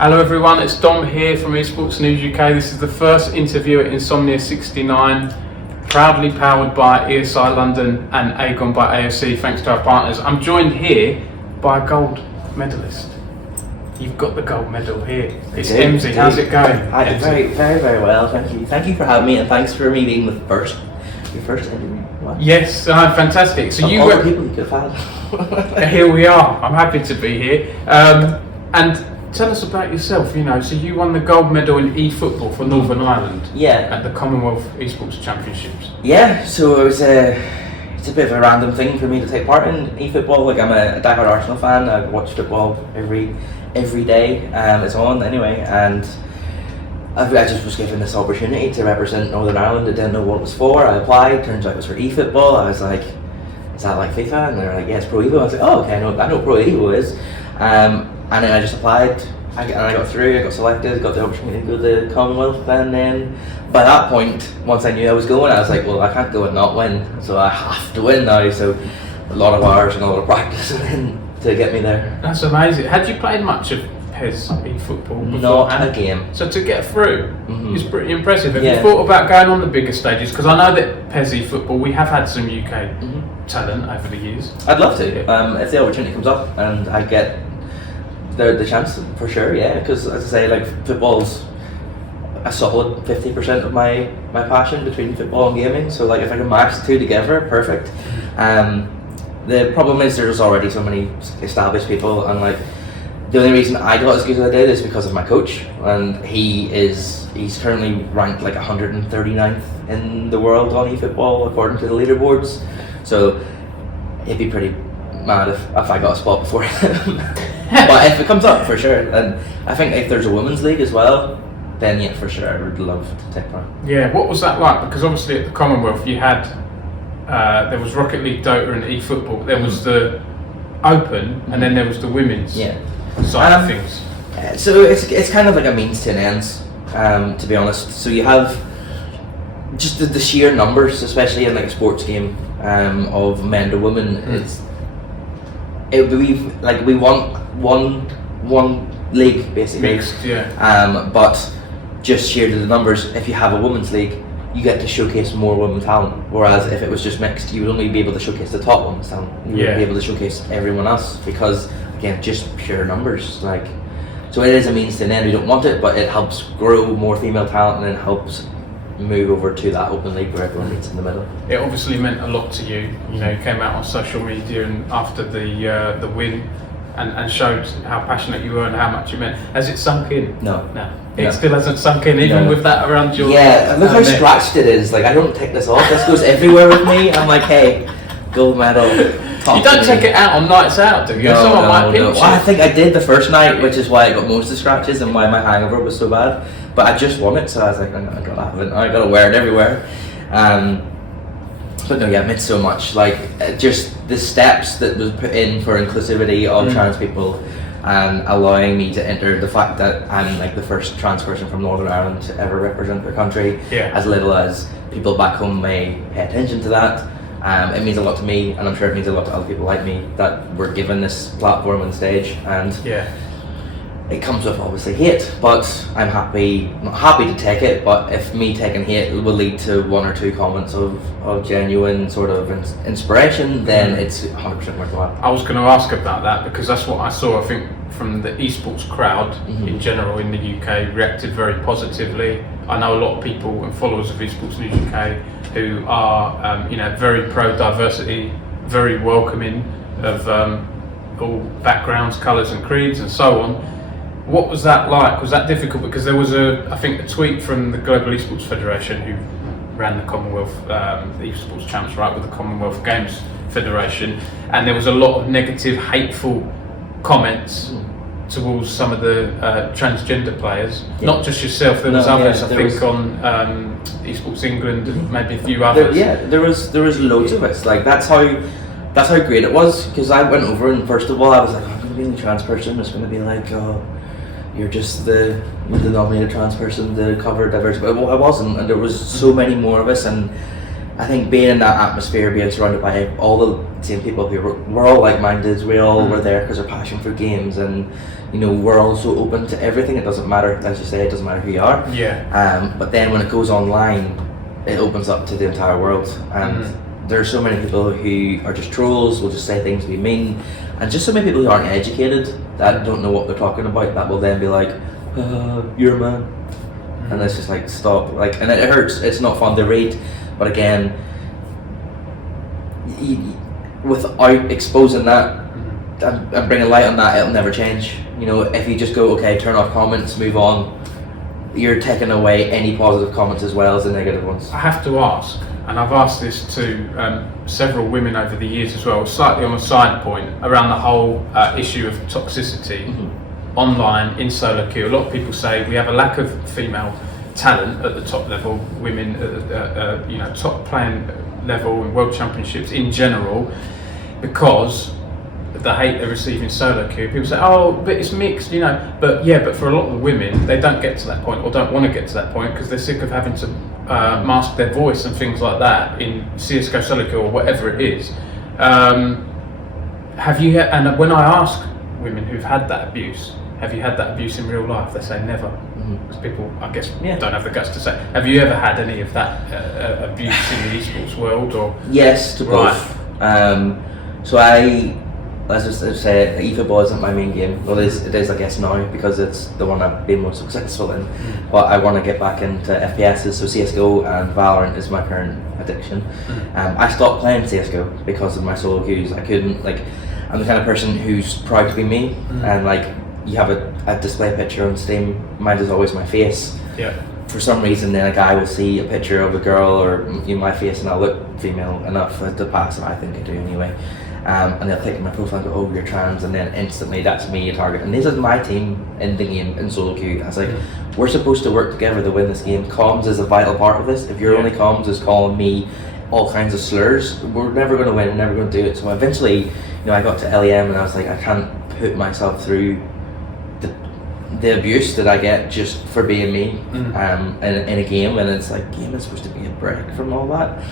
Hello everyone, it's Dom here from Esports News UK. This is the first interview at Insomnia 69, proudly powered by ESI London and Aegon by AOC, thanks to our partners. I'm joined here by a gold medalist. You've got the gold medal here. It's Emzii. How's it going? Very well, thank you. Thank you for having me, and thanks for me being your first interview. Wow. Yes, fantastic. So you were people you could have had. Here we are. I'm happy to be here. And tell us about yourself. So you won the gold medal in e-football for Northern Ireland. Yeah. At the Commonwealth Esports Championships. Yeah. So it was it's a bit of a random thing for me to take part in e-football. Like I'm a diehard Arsenal fan. I watch football every day. It's on anyway, and I just was given this opportunity to represent Northern Ireland. I didn't know what it was for. I applied. Turns out it was for e-football. I was like, "Is that like FIFA?" And they're like, "Yeah, it's Pro Evo." I was like, "Oh, okay, I know Pro Evo is." And then I just applied. I got through. I got selected. Got the opportunity to go to the Commonwealth. And then by that point, once I knew I was going, I was like, "Well, I can't go and not win. So I have to win now." So a lot of hours and a lot of practice to get me there. That's amazing. Had you played much of PES e-football before? Not a game. So to get through is pretty impressive. Have Yeah. you thought about going on the bigger stages? Because I know that PES e-football, we have had some UK talent over the years. I'd love to. If the opportunity comes up and I get the chance, for sure, yeah. Because as I say, like football's a solid 50% of my passion between football and gaming. So like if I can match the two together, perfect. The problem is there's already so many established people, and like the only reason I got as good as I did is because of my coach, and he's currently ranked like 139th in the world on eFootball according to the leaderboards. So it'd be pretty mad if I got a spot before him. But if it comes up, for sure. And I think if there's a women's league as well, then yeah, for sure I would love to take part. Yeah, what was that like? Because obviously at the Commonwealth you had there was Rocket League, Dota and eFootball. There was the Open and then there was the women's side of things. So it's kind of like a means to an end, to be honest. So you have just the sheer numbers, especially in like a sports game, of men to women. We want one league basically. Mixed, yeah. But just sheer to the numbers, if you have a women's league, you get to showcase more women's talent. Whereas if it was just mixed, you would only be able to showcase the top women's talent. You wouldn't be able to showcase everyone else because, again, just pure numbers. Like, so it is a means to an end. We don't want it, but it helps grow more female talent and then helps move over to that open league where everyone meets in the middle. It obviously meant a lot to you. You came out on social media and after the win and showed how passionate you were and how much you meant. Has it sunk in? No. It still hasn't sunk in, even with that around your... Yeah, look how scratched it is. Like, I don't take this off. This goes everywhere with me. I'm like, hey, gold medal. You don't take it out on nights out, do you? No, Someone might pinch Well, I think I did the first night, which is why I got most of the scratches and why my hangover was so bad. But I just won it, so I was like, I gotta have it. I gotta wear it everywhere. But no, yeah, it meant so much. Like, just the steps that was put in for inclusivity of trans people and allowing me to enter, the fact that I'm like the first trans person from Northern Ireland to ever represent their country, as little as people back home may pay attention to that. It means a lot to me, and I'm sure it means a lot to other people like me that we're given this platform and stage. And it comes with obviously hate, but I'm not happy to take it. But if me taking hate will lead to one or two comments of genuine sort of inspiration, then it's 100% worthwhile. I was going to ask about that because that's what I saw. I think from the esports crowd in general in the UK reacted very positively. I know a lot of people and followers of Esports News UK who are very pro diversity, very welcoming of all backgrounds, colours and creeds and so on. What was that like? Was that difficult? Because there was I think a tweet from the Global Esports Federation who ran the Commonwealth, the Esports Champs, right, with the Commonwealth Games Federation, and there was a lot of negative, hateful comments towards some of the transgender players. Not just yourself. There was others. I think on Esports England and maybe a few others. There was loads of it. Like that's how great it was. Because I went over and first of all I was like, I'm going to be the trans person. It's going to be like, oh, you're just the nominated trans person to cover diversity. But I wasn't, and there was so many more of us, and I think being in that atmosphere, being surrounded by all the same people who we're all like-minded, we all were there because our passion for games, and you know, we're all so open to everything. It doesn't matter, as you say, it doesn't matter who you are. Yeah. But then when it goes online, it opens up to the entire world, and there's so many people who are just trolls, will just say things we mean, and just so many people who aren't educated, that don't know what they're talking about, that will then be like, you're a man, and it's just like, stop, like, and it hurts. It's not fun to read, but again, without exposing that and bringing light on that, it'll never change. You know, if you just go, okay, turn off comments, move on, you're taking away any positive comments as well as the negative ones. I have to ask, and I've asked this to several women over the years as well, slightly on a side point, around the whole issue of toxicity online in solo queue. A lot of people say we have a lack of female talent at the top level, women at you know, top playing level in world championships in general, because the hate they receive in solo queue. People say, oh, but it's mixed, you know. But yeah, but for a lot of the women, they don't get to that point, or don't want to get to that point, because they're sick of having to mask their voice and things like that in CSGO solo queue or whatever it is. Have you? And when I ask women who've had that abuse, have you had that abuse in real life? They say never, because people, I guess, don't have the guts to say. Have you ever had any of that abuse in the esports world? Or yes, to both. So let's just say eFootball isn't my main game. Well, it is I guess now, because it's the one I've been most successful in. But I want to get back into FPSs, so CSGO and Valorant is my current addiction. I stopped playing CSGO because of my solo queues. I couldn't, like, I'm the kind of person who's proud to be me, and like, you have a display picture on Steam, mine is always my face. Yeah. For some reason, then a guy will see a picture of a girl or my face, and I'll look female enough to pass it. I think I do anyway. And they'll click on my profile and go, oh, you're trans, and then instantly that's me a target. And this is my team in the game in solo queue. I was like, we're supposed to work together to win this game. Comms is a vital part of this. If your only comms is calling me all kinds of slurs, we're never going to win. We're never going to do it. So eventually, you know, I got to LEM and I was like, I can't put myself through the abuse that I get just for being me in a game. And it's like, game is supposed to be a break from all that.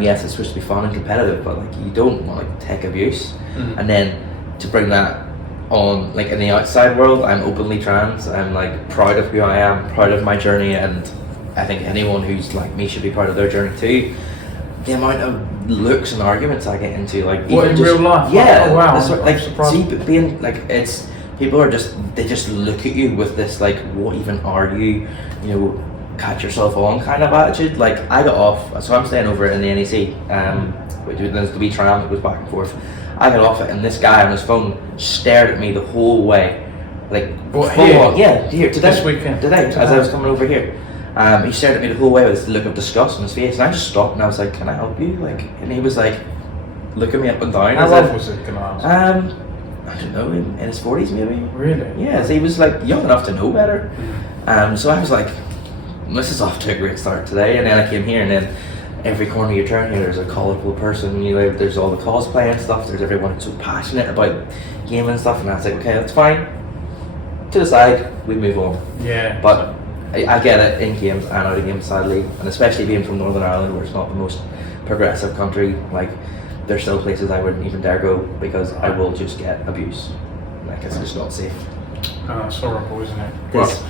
Yes, it's supposed to be fun and competitive, but like, you don't want to take abuse. And then to bring that on, like, in the outside world, I'm openly trans. I'm like proud of who I am, proud of my journey, and I think anyone who's like me should be proud of their journey too. The amount of looks and arguments I get into, like, what, in real life? Yeah. Oh, wow. Like, see, being like, it's, people are just, they just look at you with this like, what even are you? You know, catch yourself on kind of attitude. Like, I got off, so I'm staying over in the NEC, which is the wee tram that goes back and forth. I got off it, and this guy on his phone stared at me the whole way, like, what, here? Here today. This weekend. Today, as I was coming over here. He stared at me the whole way with this look of disgust on his face, and I just stopped and I was like, can I help you? Like, and he was like, looking me up and down. How old was it, can I ask? I don't know, in his 40s maybe. Really? Yeah, so he was like young enough to know better. So I was like, this is off to a great start today. And then I came here, and then every corner you turn here, there's a colourful person. You know, there's all the cosplay and stuff. There's everyone who's so passionate about gaming and stuff. And I was like, okay, that's fine. To the side, we move on. Yeah. But I get it in games and out of games, sadly, and especially being from Northern Ireland, where it's not the most progressive country. Like, there's still places I wouldn't even dare go because I will just get abuse. Like, it's just not safe. It's horrible, isn't it? Well,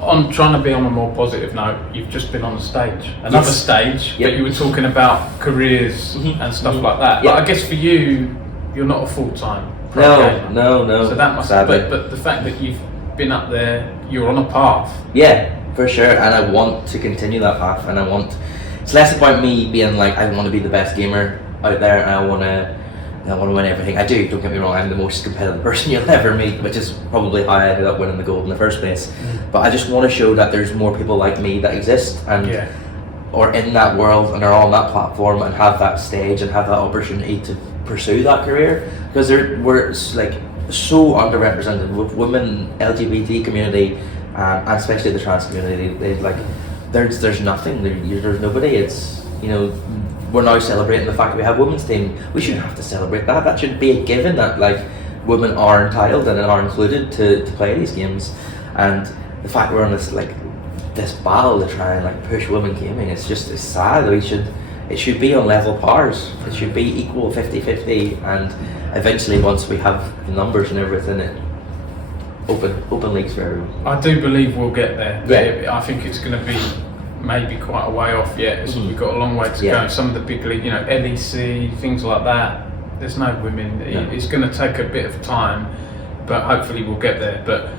I'm trying to be on a more positive note. You've just been on the stage, another stage, but you were talking about careers and stuff like that. But I guess for you, you're not a full-time pro gamer. No. So that must. But the fact that you've been up there, you're on a path. Yeah, for sure, and I want to continue that path. And it's less about me being like, I want to be the best gamer out there, and I want to win everything. I do, don't get me wrong, I'm the most competitive person you'll ever meet, which is probably how I ended up winning the gold in the first place. But I just want to show that there's more people like me that exist and or in that world and are on that platform and have that stage and have that opportunity to pursue that career, because we're like so underrepresented with women, LGBT community, and especially the trans community. They like, there's nothing, there's nobody. It's, you know, we're now celebrating the fact that we have women's team. We shouldn't have to celebrate that. That should be a given, that like women are entitled and are included to play these games. And the fact we're on this battle to try and like push women gaming, it's sad. it should be on level pars. It should be equal 50-50, and eventually once we have the numbers and everything, it open leagues for everyone. I do believe we'll get there. Yeah. I think it's going to be maybe quite a way off yet. We've got a long way to go. Some of the big leagues, LEC, things like that, there's no women. It's going to take a bit of time, but hopefully we'll get there. But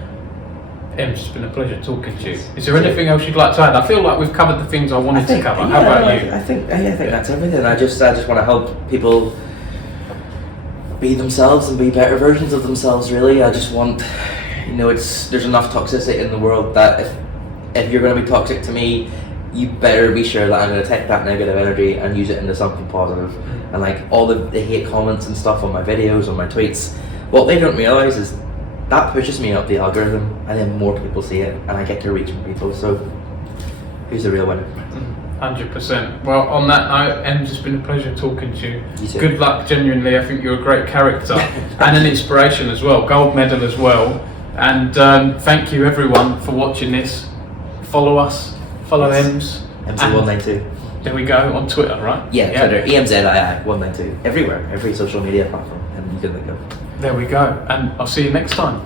Ems, it's been a pleasure talking to you. Is there anything else you'd like to add? I feel like we've covered the things I wanted to cover. How about you? I think that's everything. I just want to help people be themselves and be better versions of themselves. Really, I just want, there's enough toxicity in the world that if you're going to be toxic to me, you better be sure that I'm going to take that negative energy and use it into something positive. And like all the hate comments and stuff on my videos, on my tweets, what they don't realise is that pushes me up the algorithm, and then more people see it, and I get to reach more people. So who's the real winner? 100%. Well, on that note, Ems, it's been a pleasure talking to you. You too. Good luck, genuinely. I think you're a great character and an inspiration as well. Gold medal as well. And thank you everyone for watching this. Follow us. Follow Ems. Emzii192. There we go, on Twitter, right? Yeah, Twitter, Emzii192. Everywhere, every social media platform, and you can look up. There we go. And I'll see you next time.